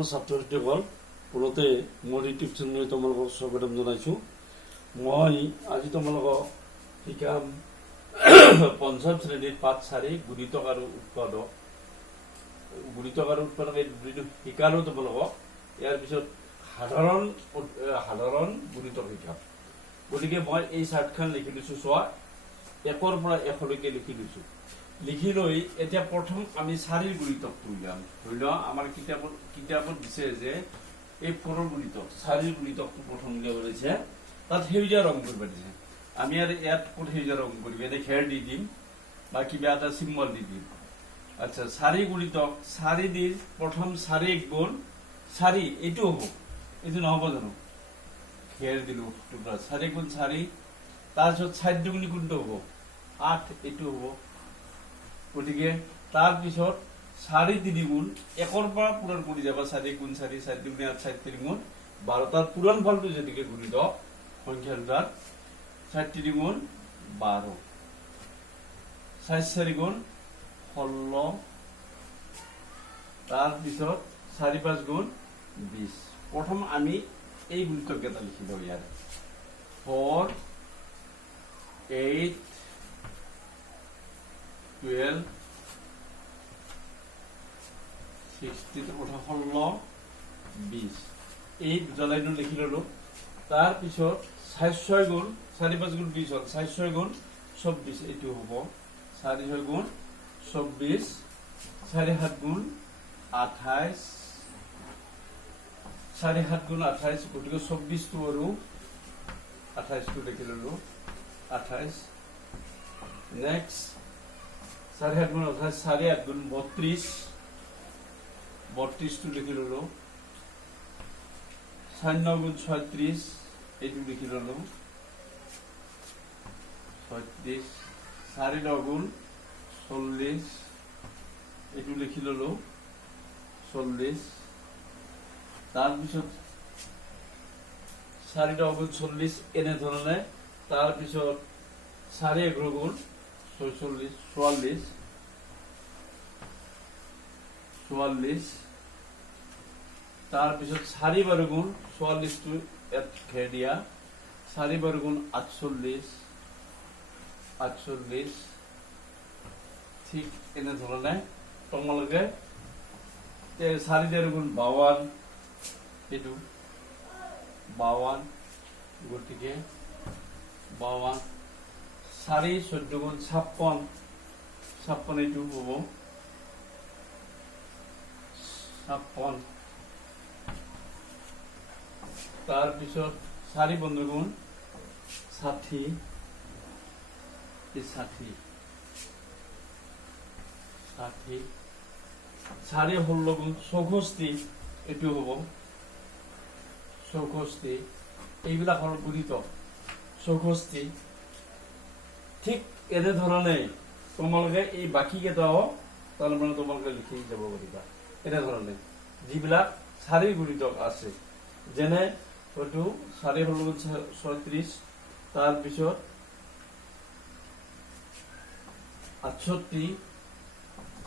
মৰমৰ ছাত্ৰ ছাত্ৰীসকল, পুনতে মোৰ ইউটিউব চেনেললৈ তোমালোকক স্বাগতম জনাইছোঁ। মই আজি তোমালোকক শিকাম পঞ্চম শ্ৰেণীৰ পাঠ 4 গুণিতক আৰু উৎপাদক। এই দুটো শিকালোঁ তোমালোকক। ইয়াৰ পিছত সাধাৰণ গুণিতক শিকাম। গতিকে মই এই চাৰ্টখন লিখি লৈছোঁ। চোৱা, 1ৰ পৰা 1লৈকে লিখি লৈছোঁ। লিখি লৈ এতিয়া প্ৰথম আমি 4ৰ গুণিতকটো উলিয়াম। ধৰি লোৱা আমাৰ কিতাপত দিছে যে এই 4ৰ গুণিতক, 4ৰ গুণিতকটো প্ৰথম উলিয়াব দিছে। তাত সেউজীয়া ৰং কৰিব দিছে। আমি আৰু ইয়াত ক'ত সেউজীয়া ৰং কৰিম, এনে খেৰ দি দিম বা কিবা এটা চিম্বল দি দিম। আচ্ছা, 4 গুণিতক 4 দি প্ৰথম 4 গুণ 4 এইটো হ'ব, এইটো নহ'ব জানো? খেৰ দিলোঁ টুকুৰা, 4 গুণ 4। তাৰপিছত 4 দুগুণী কোনটো হ'ব? 8, এইটো হ'ব। গতিকে তাৰপিছত 4 3 গুণ 1ৰ পৰা পূৰণ কৰি যাবা। 4 গুণ 4, 4 দুগুণে 8, 4 3 গুণ 12। তাৰ পূৰণ ফলটো যেনেকৈ গুণিত সংখ্যা দুটাৰ 4 3 গুণ 12, 4 4 গুণ 16, তাৰপিছত 4 5 গুণ 20। প্ৰথম আমি এই গুণিতকেইটা লিখি লওঁ। ইয়াৰ 4 8 12 16 প্ৰথম 16 20 এই দুটা লাইনত লিখি ললো। তাৰপিছত 4 6 গুণ 4 5 গুণ 20 হ'ল, 4 6 গুণ 24 এইটো হ'ব। 4 6 গুণ 24, 4 7 গুণ 28, 4 7 গুণ 28। গতিকে 24টো আৰু 28টো লিখি ললো। 28 নেক্সট 4 7 গুণ 28, 4 8 গুণ 32, 32টো লিখি ললো। 4 9 গুণ 36, এইটো লিখি ললো 36। 4 9 গুণ 40, এইটো লিখি ললো 40। তাৰপিছত 4 9 গুণ 40 এনেধৰণে। তাৰপিছত 4 11 গুণ 46, 44, 44। তাৰপিছত 4 12 গুণ 44টো ইয়াত ঘেৰ দিয়া। 4 12 গুণ 48, 48। ঠিক এনেধৰণে তোমালোকে 4 13 গুণ 52, এইটো 52। গতিকে 52। 4 14 গুণ 56, 56 এইটো হ'ব 56। তাৰপিছত 4 15 গুণ 60, 60। 4 16 গুণ 64, এইটো হ'ব 64। এইবিলাক হ'ল গুণিতক 64। ঠিক এনেধৰণে তোমালোকে এই বাকী কেইটাও তাৰমানে তোমালোকে লিখি যাব পাৰিবা। এনেধৰণে যিবিলাক 4 গুণিতক আছে, যেনে হয়তো 4 16 গুণ 36, তাৰপিছত 68,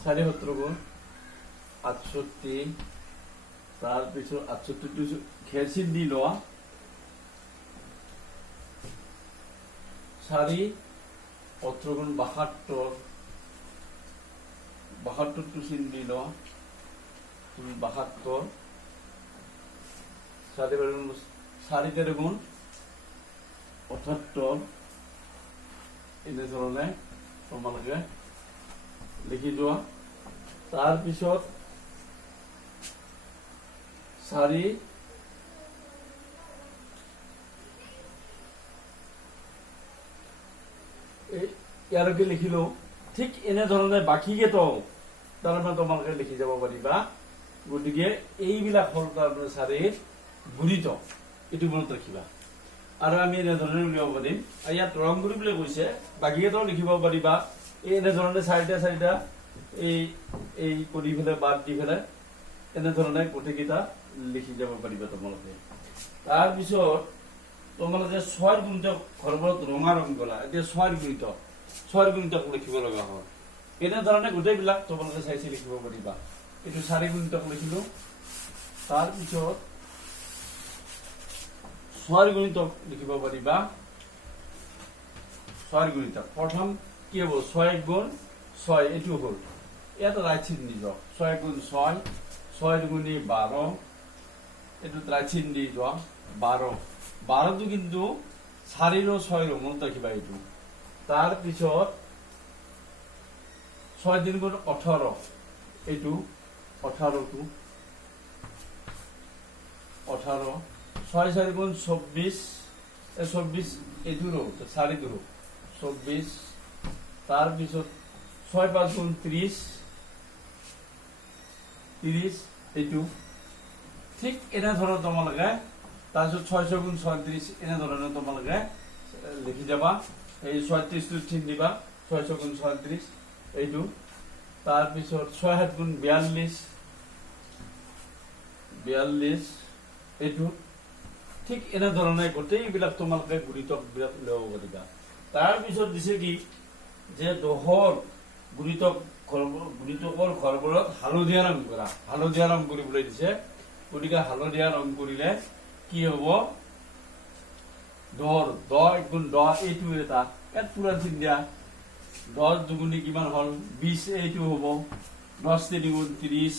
4 17 গুণ 68। তাৰপিছত 68টো ঘেৰ চিন দি লোৱা। 4 18 গুণ 72, 72টো চিন দি লোৱা তুমি 72। 4 13 গুণ 78, এনেধৰণে তোমালোকে লিখি যোৱা। তাৰপিছত 4 ইয়াৰকে লিখিলো। ঠিক এনেধৰণে বাকী কেইটাও তাৰমানে তোমালোকে লিখি যাব পাৰিবা। গতিকে এইবিলাক হ'ল তাৰমানে 4ৰ গুণিতক, এইটো মনত ৰাখিবা। আৰু আমি এনেধৰণে উলিয়াব পাৰিম। ইয়াত ৰং কৰিবলৈ কৈছে, বাকী কেইটাও লিখিব পাৰিবা। এই এনেধৰণে 4টা 4টা এই কৰি পেলাই বাদ দি পেলাই এনেধৰণে গোটেইকেইটা লিখি যাব পাৰিবা তোমালোকে। তাৰপিছত তোমালোকে 6ৰ গুণিতক ঘৰত ৰঙা ৰং গলা, এতিয়া 6ৰ গুণিতক লিখিব লগা হয়। এনেধৰণে গোটেইবিলাক তোমালোকে চাই লিখিব পাৰিবা। এইটো 4 গুণিতক লিখিলো। তাৰপিছত 6 গুণিতক লিখিব পাৰিবা 6 গুণিতক প্ৰথম কি হ'ব 6 গুণ 6 এইটো হ'ল ইয়াত ৰাইট চিন দি যাওক 6 গুণ 6 6 গুণি 12 এইটো ৰাইট চিন দি যোৱা 12 12টো কিন্তু 4 আৰু 6 ৰ মনত ৰাখিবা এইটো তাৰপিছত 6 3 গুণ 18 এইটো 18টো 18 6 4 গুণ 24 24 এইটো ৰ 4 টো 24 তাৰপিছত 6 5 গুণ 30 30 এইটো ঠিক এনে ধৰণৰ তোমালোকে তাৰপিছত 6 6 গুণ 36 এনে ধৰণৰ তোমালোকে লিখি যাবা এই 36 টো ঠিক দিবা 6 6 গুণ 36 এইটো তাৰপিছত 6 7 গুণ 42 42 এইটো ঠিক এনে ধৰণে গোটেইবিলাক তোমালোকে গুণিতক বিৰাট ল'ব পাৰিবা তাৰপিছত দিছে কি যে দহৰ গুণিতকৰ ঘৰবোৰত হালধীয়া ৰং কৰা হালধীয়া ৰং কৰিবলৈ দিছে গতিকে হালধীয়া ৰং কৰিলে কি হ'ব 10 গুণ 10 এইটো এটা ইয়াত পুৰা চিন দিয়া 10 দুগুণে কিমান হ'ল 20 এইটো হ'ব 10 3 গুণ 30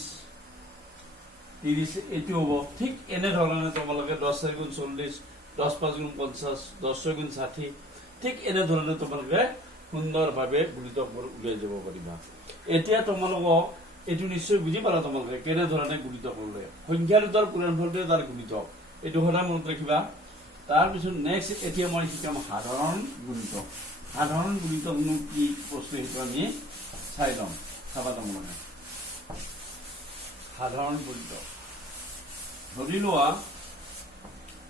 30 এইটো হ'ব ঠিক এনে ধৰণে তোমালোকে 10 4 গুণ 40 10 5 গুণ 50 10 6 গুণ 60 ঠিক এনে ধৰণে তোমালোকে সুন্দৰভাৱে গুণিতকবোৰ উলিয়াই যাব পাৰিবা এতিয়া তোমালোকক এইটো নিশ্চয় বুজি পালা তোমালোকে কেনে ধৰণে গুণিত কৰিলে সংখ্যা দুটাৰ পূৰণফলটোৱে তাৰ গুণিতক এইটো সদায় মনত ৰাখিবা তাৰপিছত নেক্সট এতিয়া মই শিকাম সাধাৰণ গুণিতক সাধাৰণ গুণিতকনো কি বস্তু সেইটো আমি চাই ল'ম চাবা তোমালোকে সাধাৰণ গুণিতক ধৰি লোৱা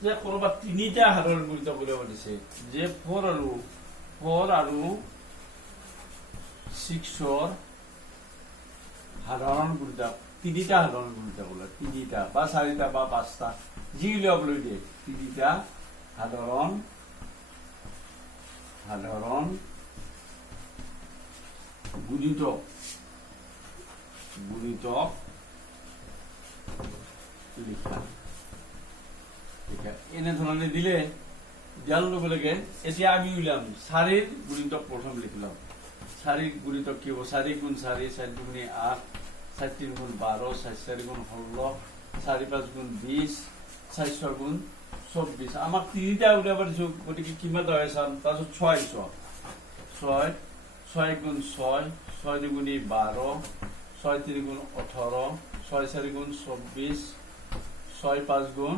যে কোনোবা তিনিটা সাধাৰণ গুণিতক উলিয়াব দিছে যে 4 আৰু 6ৰ সাধাৰণ গুণিতক তিনিটা সাধাৰণ গুণিতক ওলাই তিনিটা বা চাৰিটা বা পাঁচটা যি উলিয়াবলৈ দিয়ে তিনিটা সাধাৰণ গুণিতক লিখা এনে ধৰণে দিলে দিয়াৰ লগে লগে এতিয়া আমি উলিয়াম 4ৰ গুণিতক প্ৰথম লিখিলাম 4ৰ গুণিতক কি হ'ব 4 গুণ 4 4 গুণে 8 4 3 গুণ 12 4 4 গুণ 16 4 5 গুণ 20 4 6 গুণ 24 আমাক তিনিটা উলিয়াব দিছো গতিকে কিমান হয় চাম তাৰপিছত 6 গুণ 6 6 দুগুণে 12 6 3 গুণ 18 6 4 গুণ 24 6 5 গুণ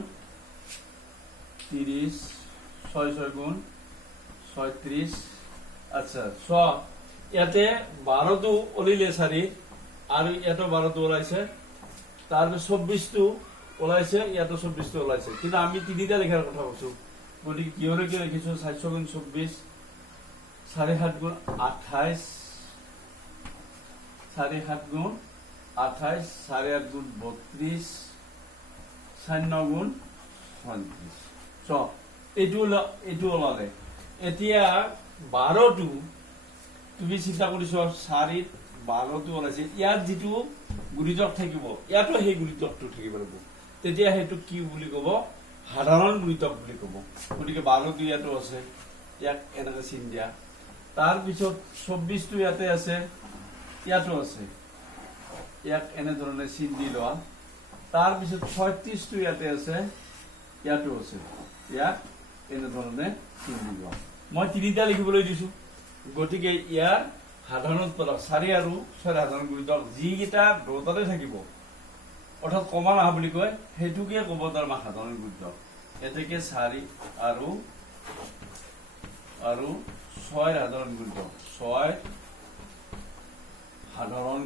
30 6 6 গুণ 36 আচ্ছা ইয়াতে 12টো ওলিলে 4 আৰু ইয়াতে 12টো ওলাইছে তাৰপিছত 24টো ওলাইছে ইয়াতে 24টো ওলাইছে কিন্তু আমি তিনিটা লেখাৰ কথা কৈছো গতিকে কিহৰে কি লিখিছো 4 গুণ 24 7.5 গুণ 28 7.5 গুণ 28 8.5 গুণ 32 9 গুণ 36 এইটো ওলালে এতিয়া 12টো তুমি চিন্তা কৰিছো 4 12টো ওলাইছে ইয়াত যিটো গুণিতক থাকিব ইয়াতো সেই গুণিতকটো থাকিব লাগিব তেতিয়া সেইটো কি বুলি ক'ব সাধাৰণ গুণিতক বুলি ক'ব গতিকে 12টো ইয়াতো আছে ইয়াক এনেকৈ চিন দিয়া তাৰপিছত 24টো ইয়াতে আছে ইয়াতো আছে ইয়াক এনে ধৰণে চিন দি লোৱা তাৰপিছত 36টো ইয়াতে আছে ইয়াতো আছে ইয়াক এনে ধৰণে চিন দি লোৱা মই তিনিটা লিখিবলৈ দিছো গতিকে ইয়াৰ সাধাৰণ পদক 4 আৰু 6 সাধাৰণ গুণিতক যিকেইটা দুটাতে থাকিব অৰ্থাৎ কমা নহয় বুলি কয় সেইটোকে ক'ব তাৰ সাধাৰণ গুণিতক এতেকে 4 আৰু 6 সাধাৰণ গুণিতক 6 সাধাৰণ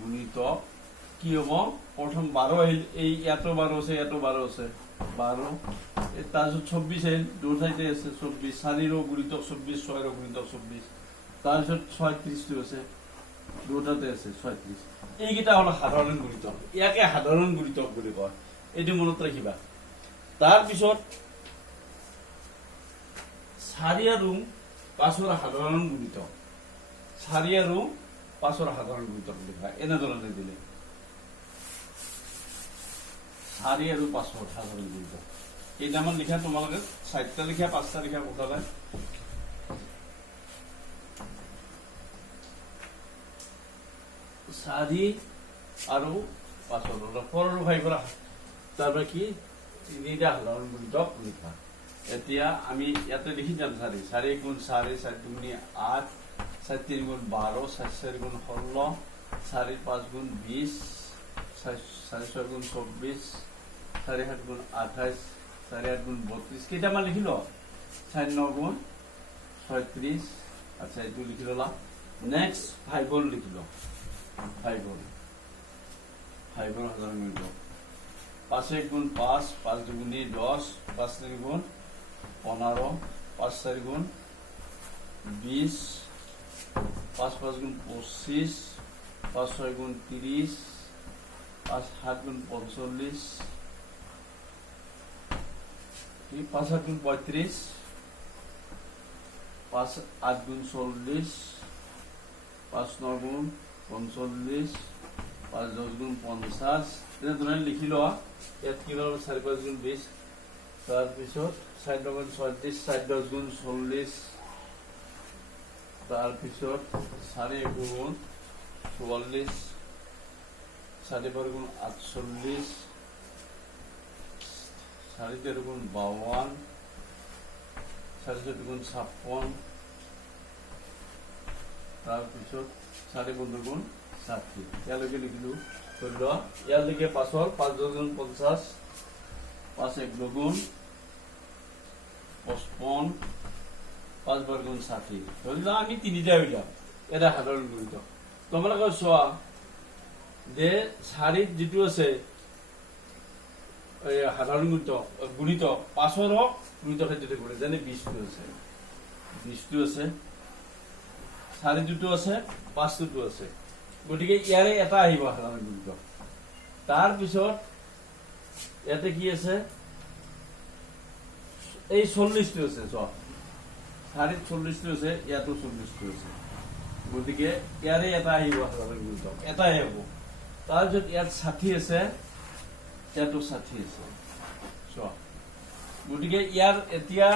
গুণিতক কি হ'ব প্ৰথম 12 আহিল এই ইয়াতো 12 আছে ইয়াতো 12 আছে 12 তাৰপিছত 24 আহিল দুটাইতে আছে 24 4ৰ গুণিতক 24 6ৰ গুণিতক 24 তাৰপিছত 36টো আছে দুটাতে আছে 36 এইকেইটা হ'ল সাধাৰণ গুণিতক ইয়াকে সাধাৰণ গুণিতক বুলি কয় এইটো মনত ৰাখিবা তাৰপিছত 4 আৰু 5ৰ সাধাৰণ গুণিতক 4 আৰু 5ৰ সাধাৰণ গুণিতক লিখা এনেধৰণে দিলে 4 আৰু 5ৰ সাধাৰণ গুণিতক কেইটামান লিখা তোমালোকে 4টা লিখা 5টা লিখা কথা নাই 4 আৰু 5ৰ 4 আৰু 5ৰ তাৰপৰা কি 3টা সাধাৰণ গুণিতক লিখা এতিয়া আমি ইয়াতে লিখি যাম 4 গুণ 4 4 দুগুণে 8 4 3 গুণ 12 4 4 গুণ 16 4 5 গুণ 20 4 6 গুণ 24 4 7 গুণ 28 4 8 গুণ 32 কেইটামান লিখিল 4 9 গুণ 36 আচ্ছা এইটো লিখি ললা নেক্সট 5 লিখিল 5 সাধাৰণ গুণিতক 5 1 গুণ 5 5 দুগুণে 10 5 3 গুণ 15 5 4 গুণ 20 5 5 গুণ 25 5 6 গুণ 30 5 7 গুণ 45 5 8 গুণ 35 5 8 গুণ 40 5 9 গুণ 45 5 10 গুণ 50 এনেধৰণে লিখি লোৱা ইয়াত কি হ'ল 4 5 গুণ 20 তাৰপিছত 4 9 গুণ 36 4 10 গুণ 40 তাৰপিছত 4 গুণ 44 4 12 গুণ 48 4 13 গুণ 52 4 14 গুণ 56 তাৰপিছত 4 15 গুণ 60 ইয়ালৈকে লিখিলো ধৰি লোৱা ইয়ালৈকে 5ৰ 5 10 গুণ 50 5 1 2 গুণ 55 5 12 গুণ 60 ধৰি লোৱা আমি 3টা উলিয়াম এটা সাধাৰণ গুণিতক তোমালোকে চোৱা যে 4 যিটো আছে সাধাৰণ গুণিতক 5ৰ গুণিতক ক্ষেত্ৰতে কৰে যেনে 20টো আছে 20টো আছে 4 দুটো আছে 5টো আছে গতিকে ইয়াৰে এটা আহিব সাধাৰণ গুণিতক তাৰপিছত ইয়াতে কি আছে এই 40টো আছে চোৱা 40টো আছে ইয়াতো 40টো আছে গতিকে ইয়াৰে এটা আহিব সাধাৰণ গুণিতক এটাই হ'ব তাৰপিছত ইয়াত 60 আছে ইয়াতো 60 আছে চোৱা গতিকে ইয়াৰ এতিয়া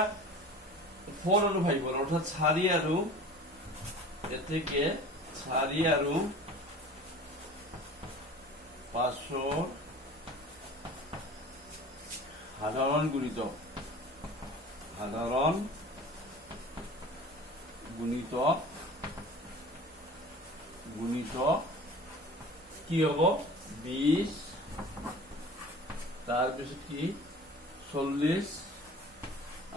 4 আৰু 5 অৰ্থাৎ 4 আৰু এতেকে 4 আৰু 5ৰ সাধাৰণ গুণিতক কি হ'ব 20 তাৰপিছত কি 40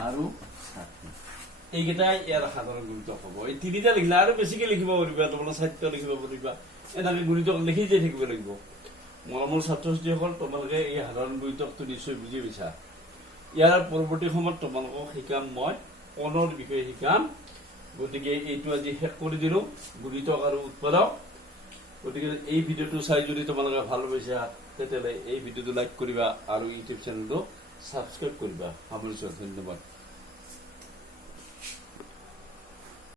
আৰু 60 এইকেইটাই ইয়াৰ সাধাৰণ গুণিতক হ'ব এই 3টা লিখিলে আৰু বেছিকে লিখিব পাৰিবা তোমালোকে 4টা লিখিব পাৰিবা এনেকৈ গুণিতক লিখি যাই থাকিব লাগিব মৰমৰ ছাত্ৰ ছাত্ৰীসকল তোমালোকে এই সাধাৰণ গুণিতকটো নিশ্চয় বুজি পাইছা ইয়াৰ পৰৱৰ্তী সময়ত তোমালোকক শিকাম মই কোণৰ বিষয়ে শিকাম গতিকে এইটো আজি শেষ কৰি দিলো গুণিতক আৰু উৎপাদক গতিকে এই ভিডিঅ'টো চাই যদি তোমালোকে ভাল পাইছা তেতিয়াহ'লে এই ভিডিঅ'টো লাইক কৰিবা আৰু ইউটিউব চেনেলটো সাবস্ক্ৰাইব কৰিবা সামৰিছোঁ ধন্যবাদ